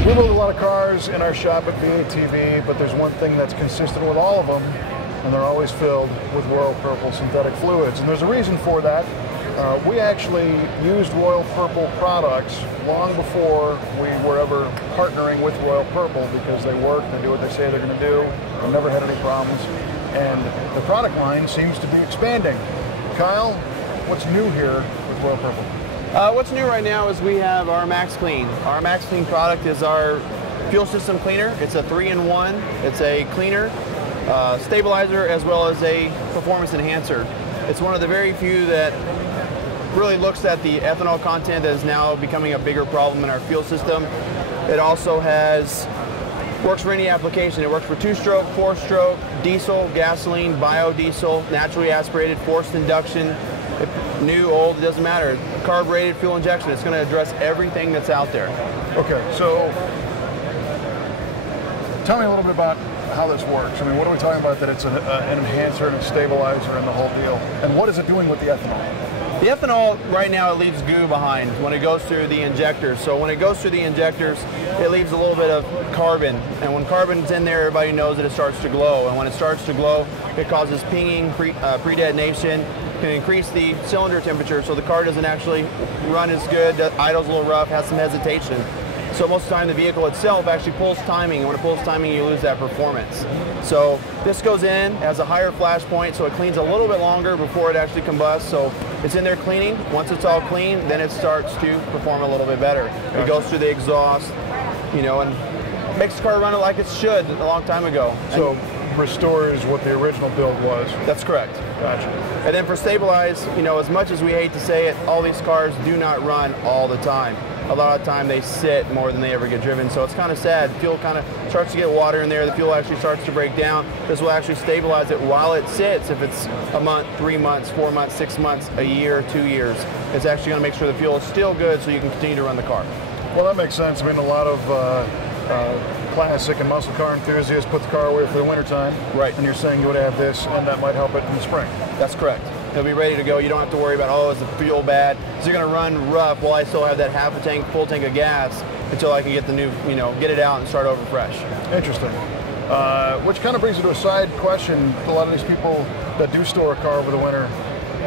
We build a lot of cars in our shop at V8TV, but there's one thing that's consistent with all of them, and they're always filled with Royal Purple synthetic fluids. And there's a reason for that. We actually used Royal Purple products long before we were ever partnering with Royal Purple, because they work, they do what they say they're going to do, we never had any problems, and the product line seems to be expanding. Kyle, what's new here with Royal Purple? What's new right now is we have our Max Clean. Our Max Clean product is our fuel system cleaner. It's a 3-in-1. It's a cleaner, stabilizer, as well as a performance enhancer. It's one of the very few that really looks at the ethanol content that is now becoming a bigger problem in our fuel system. It also works for any application. It works for 2-stroke, 4-stroke, diesel, gasoline, biodiesel, naturally aspirated, forced induction, new, old, it doesn't matter. Carbureted fuel injection, it's going to address everything that's out there. Okay, so tell me a little bit about how this works. I mean, what are we talking about that it's an enhancer and a stabilizer and the whole deal? And what is it doing with the ethanol? The ethanol, right now, it leaves goo behind when it goes through the injectors. So when it goes through the injectors, it leaves a little bit of carbon. And when carbon's in there, everybody knows that it starts to glow. And when it starts to glow, it causes pinging, pre-detonation, can increase the cylinder temperature so the car doesn't actually run as good, idles a little rough, has some hesitation. So most of the time the vehicle itself actually pulls timing, and when it pulls timing you lose that performance. So this goes in, has a higher flash point, so it cleans a little bit longer before it actually combusts. So it's in there cleaning. Once it's all clean, then it starts to perform a little bit better. It goes through the exhaust, you know, and makes the car run like it should a long time ago. So restores what the original build was. That's correct. Gotcha. And then for stabilize, you know, as much as we hate to say it, all these cars do not run all the time. A lot of the time they sit more than they ever get driven, so it's kind of sad. Fuel kind of starts to get water in there, the fuel actually starts to break down. This will actually stabilize it while it sits. If it's a month, 3 months, 4 months, 6 months, a year, 2 years, it's actually going to make sure the fuel is still good so you can continue to run the car. Well, that makes sense. I mean, a lot of classic and muscle car enthusiasts put the car away for the wintertime. Right. And you're saying you would have this, and that might help it in the spring. That's correct. It'll be ready to go. You don't have to worry about, oh, is the fuel bad? Is it going to run rough while I still have that half a tank, full tank of gas until I can get the new, you know, get it out and start over fresh. Interesting. Which kind of brings me to a side question. A lot of these people that do store a car over the winter,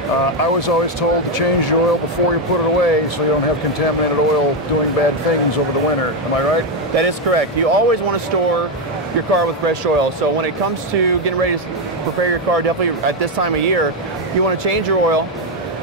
I was always told to change the oil before you put it away so you don't have contaminated oil doing bad things over the winter. Am I right? That is correct. You always want to store your car with fresh oil. So when it comes to getting ready to prepare your car, definitely at this time of year, you want to change your oil,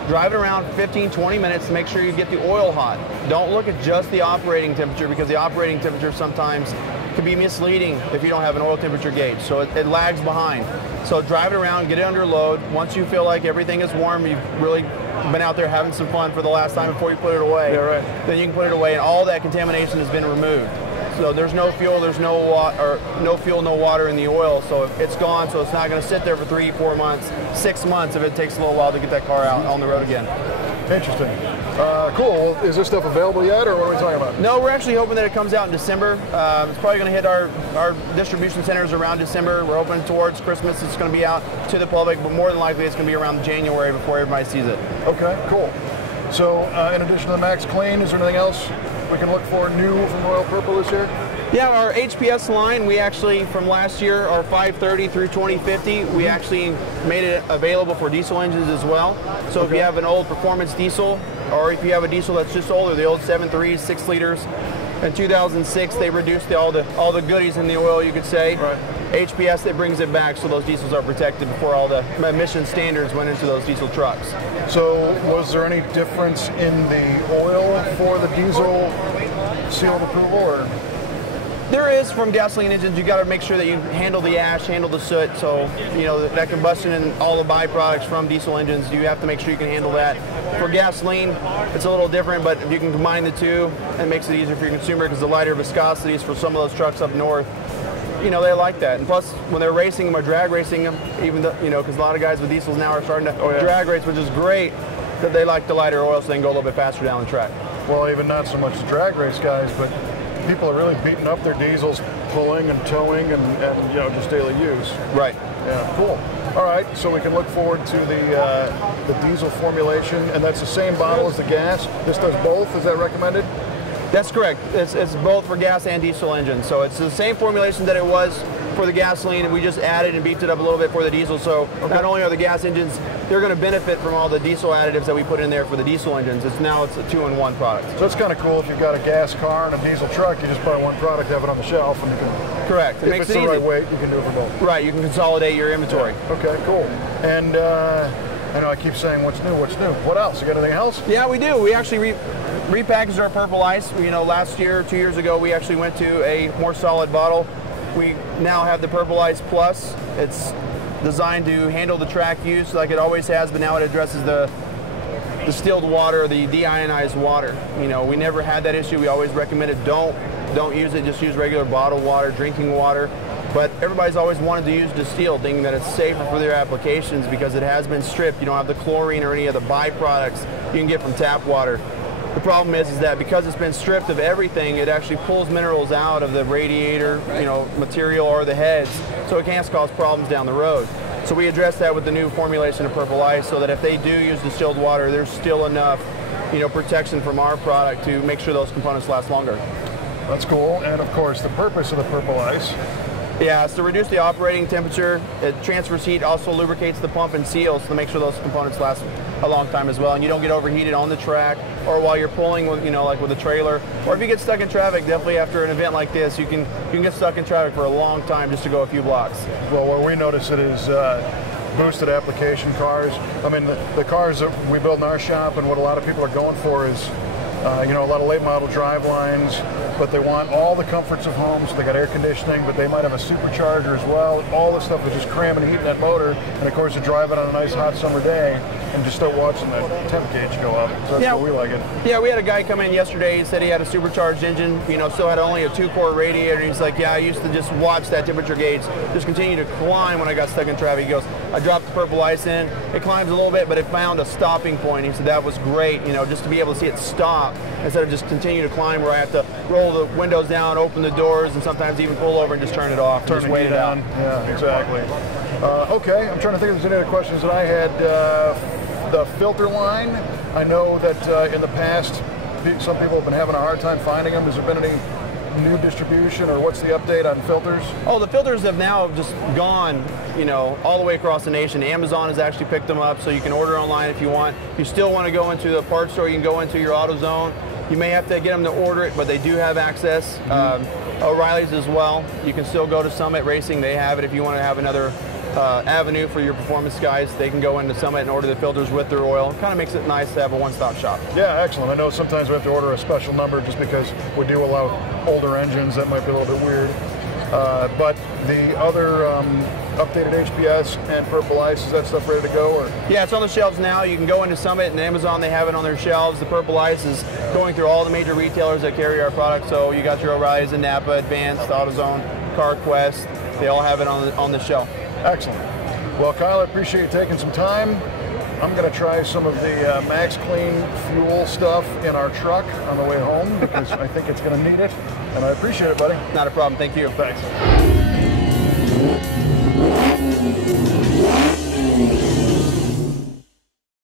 drive it around for 15-20 minutes to make sure you get the oil hot. Don't look at just the operating temperature, because the operating temperature sometimes can be misleading if you don't have an oil temperature gauge, so it lags behind. So drive it around, get it under load. Once you feel like everything is warm, you've really been out there having some fun for the last time before you put it away, yeah, right. Then you can put it away and all that contamination has been removed. So there's no fuel, there's no fuel, no water in the oil, so it's gone, so it's not going to sit there for 3, 4 months, 6 months if it takes a little while to get that car out on the road again. Interesting. Cool. Well, is this stuff available yet, or what are we talking about? No, we're actually hoping that it comes out in December. It's probably going to hit our distribution centers around December. We're hoping towards Christmas it's going to be out to the public, but more than likely it's going to be around January before everybody sees it. Okay, cool. So in addition to the Max Clean, is there anything else we can look for new from Royal Purple this year? Yeah, our HPS line, we actually, from last year, our 530 through 2050, we actually made it available for diesel engines as well. So if you have an old performance diesel, or if you have a diesel that's just older, the old 7.3s, 6 liters, in 2006 they reduced all the goodies in the oil, you could say. Right. HPS, that brings it back so those diesels are protected before all the emission standards went into those diesel trucks. So was there any difference in the oil for the diesel seal of approval, or? There is. From gasoline engines, you got to make sure that you handle the ash, handle the soot, so you know that combustion and all the byproducts from diesel engines, you have to make sure you can handle that. For gasoline, it's a little different, but if you can combine the two, it makes it easier for your consumer, because the lighter viscosities for some of those trucks up north, you know, they like that. And plus, when they're racing them or drag racing them, even though, you know, because a lot of guys with diesels now are starting to drag race, which is great, that they like the lighter oil so they can go a little bit faster down the track. Well, even not so much the drag race guys, but people are really beating up their diesels, pulling and towing and you know, just daily use. Right. Yeah, cool. All right, so we can look forward to the diesel formulation, and that's the same bottle as the gas. This does both. Is that recommended? That's correct. It's both for gas and diesel engines. So it's the same formulation that it was for the gasoline, and we just added and beefed it up a little bit for the diesel. So not only are the gas engines, they're going to benefit from all the diesel additives that we put in there for the diesel engines. It's a two-in-one product. So it's kind of cool if you've got a gas car and a diesel truck, you just buy one product, have it on the shelf, and you can. Correct. If it's the right weight, you can do it for both. Right. You can consolidate your inventory. Yeah. Okay. Cool. And I know I keep saying what's new. What's new? What else? You got anything else? Yeah, we do. We actually repackaged our purple ice. You know, last year, 2 years ago, we actually went to a more solid bottle. We now have the Purple Ice Plus. It's designed to handle the track use like it always has, but now it addresses the distilled water, the deionized water. You know, we never had that issue. We always recommended don't use it. Just use regular bottled water, drinking water. But everybody's always wanted to use distilled, thinking that it's safer for their applications because it has been stripped. You don't have the chlorine or any of the byproducts you can get from tap water. The problem is that because it's been stripped of everything, it actually pulls minerals out of the radiator, you know, material or the heads, so it can cause problems down the road. So we address that with the new formulation of Purple Ice, so that if they do use distilled water, there's still enough, you know, protection from our product to make sure those components last longer. That's cool. And of course, the purpose of the Purple Ice. Yeah, it's to reduce the operating temperature. It transfers heat, also lubricates the pump and seals to make sure those components last a long time as well, and you don't get overheated on the track or while you're pulling with, you know, like with a trailer, or if you get stuck in traffic. Definitely after an event like this, you can get stuck in traffic for a long time just to go a few blocks. Well, where we notice it is boosted application cars. I mean, the cars that we build in our shop, and what a lot of people are going for is you know, a lot of late model drive lines, but they want all the comforts of home, so they got air conditioning, but they might have a supercharger as well. All this stuff is just cramming heat in that motor, and of course you drive it on a nice hot summer day and just start watching that temp gauge go up. So that's why we like it. Yeah, we had a guy come in yesterday. He said he had a supercharged engine, you know, still had only a 2-core radiator, and he's like, yeah, I used to just watch that temperature gauge just continue to climb when I got stuck in traffic. He goes, I dropped the Purple Ice in, it climbs a little bit, but it found a stopping point. He said that was great, you know, just to be able to see it stop instead of just continue to climb where I have to roll the windows down, open the doors, and sometimes even pull over and just turn it off. Turn just wait it out. Yeah, exactly. Okay, I'm trying to think if there's any other questions that I had. The filter line, I know that in the past, some people have been having a hard time finding them. Has there been any new distribution, or what's the update on filters? Oh, the filters have now just gone, you know, all the way across the nation. Amazon has actually picked them up, so you can order online if you want. If you still want to go into the parts store, you can go into your AutoZone. You may have to get them to order it, but they do have access. O'Reilly's as well. You can still go to Summit Racing. They have it. If you want to have another avenue for your performance guys, they can go into Summit and order the filters with their oil. Kind of makes it nice to have a one-stop shop. Yeah, excellent. I know sometimes we have to order a special number just because we do allow older engines. That might be a little bit weird. But the other updated HPS and Purple Ice, is that stuff ready to go? Or? Yeah, it's on the shelves now. You can go into Summit and Amazon. They have it on their shelves. The Purple Ice is going through all the major retailers that carry our product. So you got your O'Reilly's and Napa, Advanced, AutoZone, CarQuest. They all have it on the shelf. Excellent. Well, Kyle, I appreciate you taking some time. I'm going to try some of the Max Clean fuel stuff in our truck on the way home because I think it's going to need it. And I appreciate it, buddy. Not a problem. Thank you. Thanks.